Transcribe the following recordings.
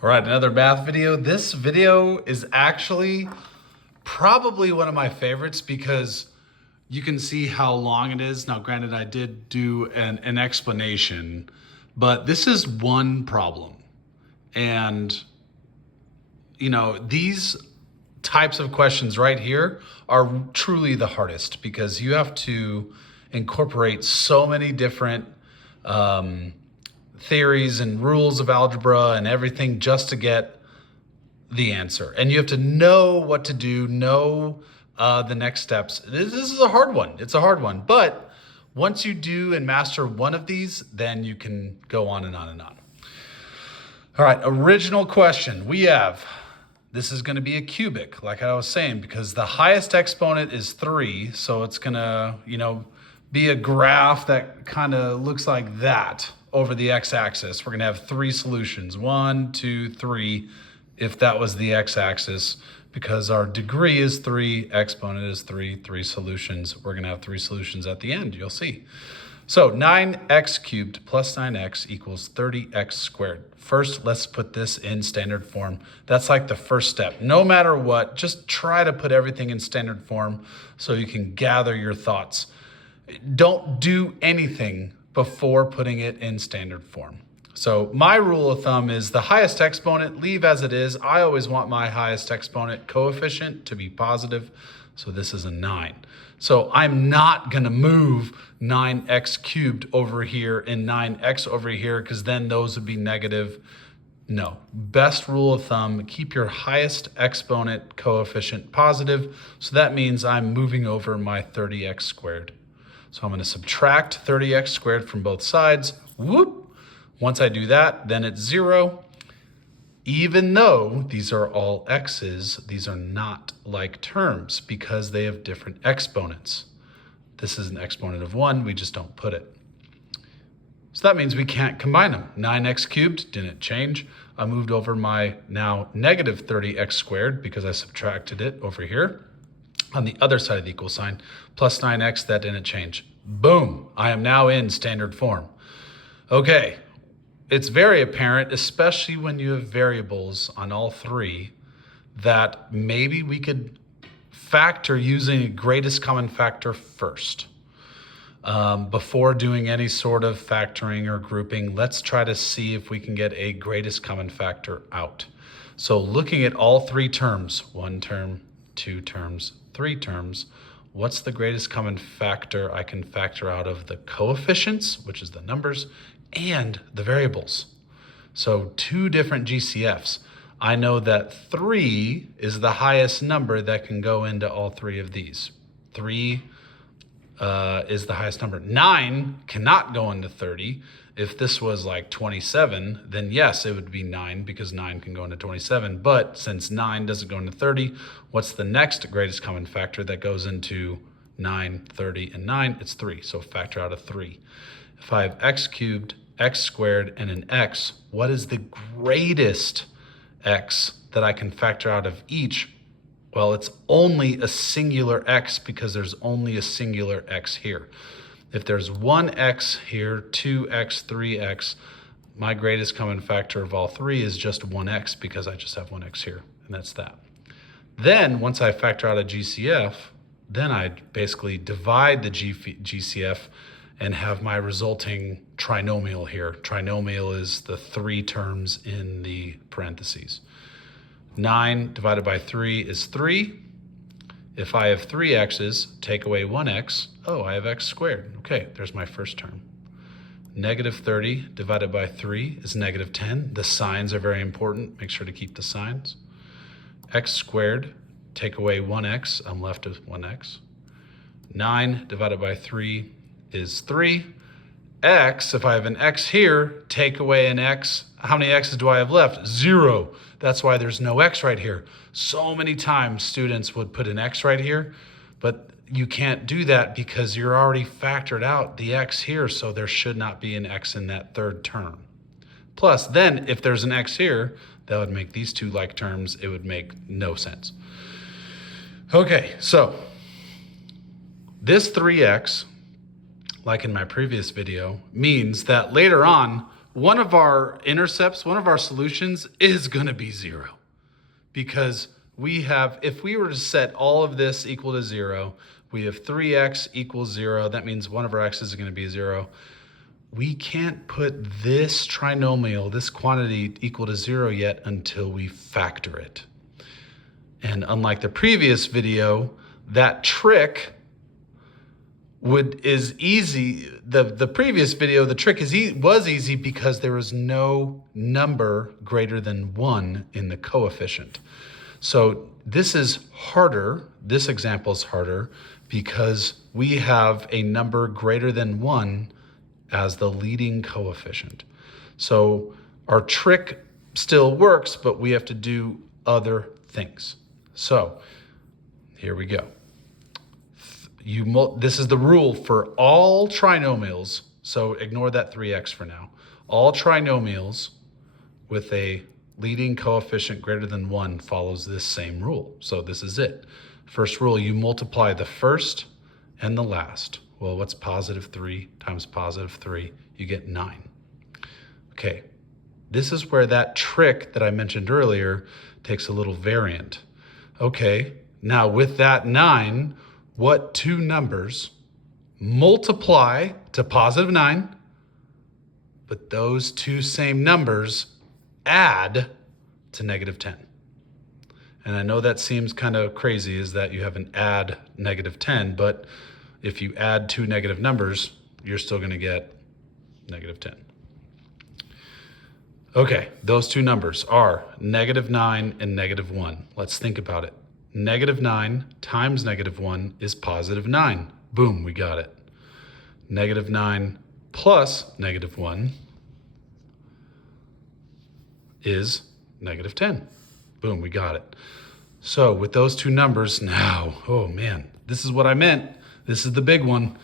All right, another math video. This video is actually probably one of my favorites because you can see how long it is. Now, granted, I did do an explanation, but this is one problem. And, these types of questions right here are truly the hardest because you have to incorporate so many different theories and rules of algebra and everything just to get the answer. And you have to know what to do, know the next steps. This is a hard one. It's a hard one. But once you do and master one of these, then you can go on and on and on. All right, original question. This is going to be a cubic, like I was saying, because the highest exponent is 3. So it's going to, be a graph that kind of looks like that over the x-axis. We're going to have 3 solutions, 1, 2, 3, if that was the x-axis, because our degree is 3, exponent is 3 solutions. We're going to have 3 solutions at the end, you'll see. So 9x cubed plus 9x equals 30x squared. First, let's put this in standard form. That's like the first step. No matter what, just try to put everything in standard form so you can gather your thoughts. Don't do anything before putting it in standard form. So my rule of thumb is the highest exponent, leave as it is. I always want my highest exponent coefficient to be positive. So this is a 9. So I'm not going to move 9x cubed over here and 9x over here because then those would be negative. No. Best rule of thumb, keep your highest exponent coefficient positive. So that means I'm moving over my 30x squared. So I'm going to subtract 30x squared from both sides. Whoop. Once I do that, then it's 0. Even though these are all x's, these are not like terms because they have different exponents. This is an exponent of 1, we just don't put it. So that means we can't combine them. 9x cubed didn't change. I moved over my now negative 30x squared because I subtracted it over here. On the other side of the equal sign, plus 9x, that didn't change. Boom, I am now in standard form. Okay, it's very apparent, especially when you have variables on all 3, that maybe we could factor using a greatest common factor first. Before doing any sort of factoring or grouping, let's try to see if we can get a greatest common factor out. So looking at all 3 terms, 1 term, 2 terms, 3 terms, what's the greatest common factor I can factor out of the coefficients, which is the numbers, and the variables? So 2 different GCFs. I know that 3 is the highest number that can go into all 3 of these. 3 is the highest number. 9 cannot go into 30. If this was like 27, then yes, it would be 9 because 9 can go into 27. But since 9 doesn't go into 30, what's the next greatest common factor that goes into 9, 30, and 9? It's 3. So factor out a 3. If I have x cubed, x squared, and an x, what is the greatest x that I can factor out of each? Well, it's only a singular x because there's only a singular x here. If there's 1x here, 2x, 3x, my greatest common factor of all 3 is just 1x because I just have 1x here, and that's that. Then, once I factor out a GCF, then I basically divide the GCF and have my resulting trinomial here. Trinomial is the 3 terms in the parentheses. 9 divided by 3 is 3. If I have 3 x's, take away 1x, oh, I have x squared. Okay, there's my first term. Negative 30 divided by 3 is negative 10. The signs are very important. Make sure to keep the signs. X squared, take away 1x, I'm left with 1x. 9 divided by 3 is 3. X, if I have an x here, take away an x. How many x's do I have left? 0. That's why there's no x right here. So many times students would put an x right here, but you can't do that because you're already factored out the x here, so there should not be an x in that third term. Plus, then if there's an x here, that would make these 2 like terms. It would make no sense. Okay, so this 3x, like in my previous video, means that later on one of our intercepts, one of our solutions is going to be 0. Because we have, if we were to set all of this equal to 0, we have 3x equals 0. That means one of our x's is going to be 0. We can't put this trinomial, this quantity, equal to 0 yet until we factor it. And unlike the previous video, that trick is easy. The previous video, the trick was easy because there was no number greater than 1 in the coefficient. So this is harder. This example is harder because we have a number greater than 1 as the leading coefficient. So our trick still works, but we have to do other things. So here we go. This is the rule for all trinomials, so ignore that 3x for now. All trinomials with a leading coefficient greater than 1 follows this same rule. So this is it. First rule, you multiply the first and the last. Well, what's positive 3 times positive 3? You get 9. Okay, this is where that trick that I mentioned earlier takes a little variant. Okay, now with that 9, what two numbers multiply to positive 9, but those two same numbers add to negative 10? And I know that seems kind of crazy, is that you have an add negative 10, but if you add two negative numbers, you're still going to get negative 10. Okay, those two numbers are negative 9 and negative 1. Let's think about it. Negative 9 times negative 1 is positive 9. Boom, we got it. Negative 9 plus negative 1 is negative 10. Boom, we got it. So with those two numbers now, oh man, this is what I meant. This is the big one.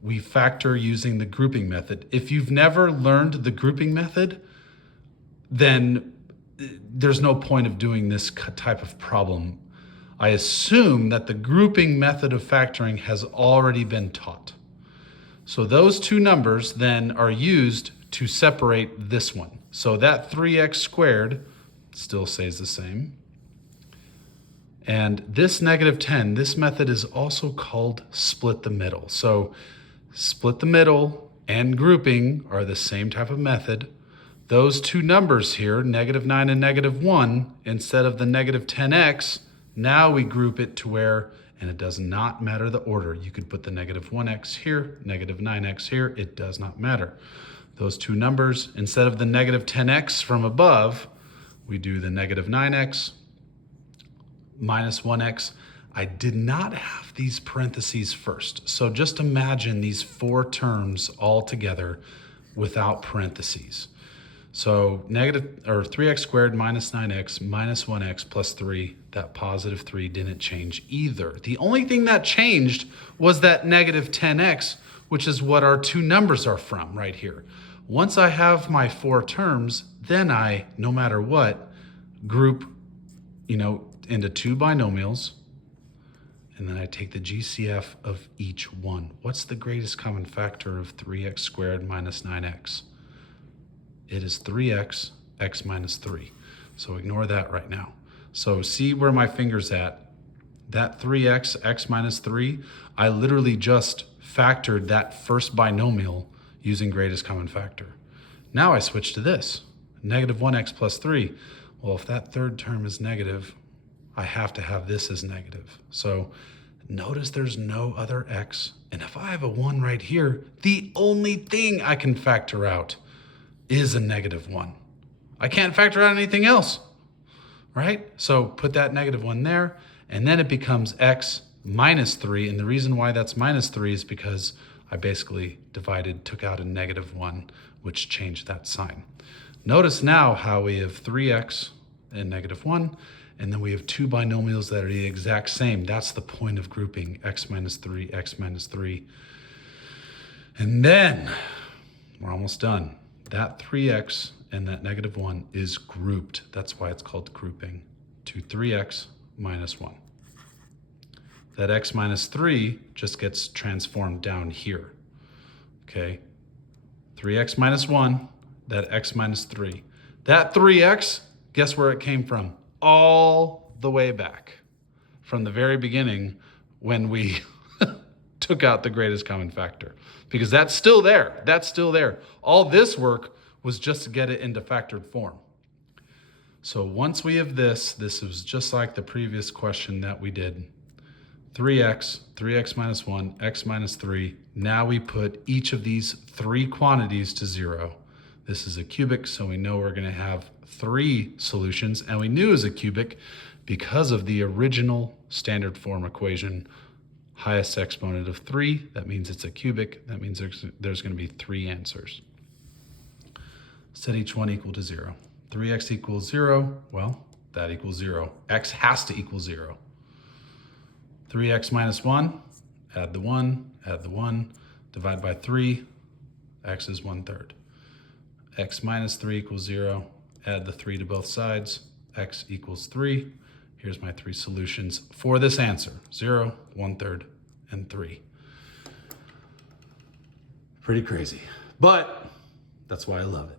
We factor using the grouping method. If you've never learned the grouping method, then there's no point of doing this type of problem. I assume that the grouping method of factoring has already been taught. So those two numbers then are used to separate this one. So that 3x squared still stays the same. And this negative 10, this method is also called split the middle. So split the middle and grouping are the same type of method. Those two numbers here, negative 9 and negative 1, instead of the negative 10x, now we group it to where, and it does not matter the order. You could put the negative 1x here, negative 9x here, it does not matter. Those two numbers, instead of the negative 10x from above, we do the negative 9x minus 1x. I did not have these parentheses first. So just imagine these four terms all together without parentheses. So 3x squared minus 9x minus 1x plus 3, that positive 3 didn't change either. The only thing that changed was that negative 10x, which is what our two numbers are from right here. Once I have my four terms, then I, no matter what, group, into two binomials, and then I take the GCF of each one. What's the greatest common factor of 3x squared minus 9x? It is 3x, x minus 3. So ignore that right now. So see where my finger's at. That 3x, x minus 3, I literally just factored that first binomial using greatest common factor. Now I switch to this, negative 1x plus 3. Well, if that third term is negative, I have to have this as negative. So notice there's no other x. And if I have a 1 right here, the only thing I can factor out is a negative 1. I can't factor out anything else, right? So put that negative 1 there, and then it becomes x minus 3. And the reason why that's minus 3 is because I basically took out a negative 1, which changed that sign. Notice now how we have 3x and negative 1, and then we have two binomials that are the exact same. That's the point of grouping, x minus 3, x minus 3. And then, we're almost done. That 3x and that negative 1 is grouped. That's why it's called grouping, to 3x minus 1. That x minus 3 just gets transformed down here, okay? 3x minus 1 that x minus 3. That 3x, guess where it came from? All the way back from the very beginning when we took out the greatest common factor. Because that's still there. That's still there. All this work was just to get it into factored form. So once we have this is just like the previous question that we did. 3x minus 1, x minus 3. Now we put each of these three quantities to 0. This is a cubic, so we know we're going to have 3 solutions. And we knew it was a cubic because of the original standard form equation. Highest exponent of 3, that means it's a cubic. That means there's going to be 3 answers. Set each one equal to 0. 3x equals 0, well, that equals 0. X has to equal 0. 3x minus 1, add the 1, divide by 3, x is 1/3. X minus 3 equals 0, add the 3 to both sides, x equals 3. Here's my 3 solutions for this answer, 0, 1/3, and 3. Pretty crazy, but that's why I love it.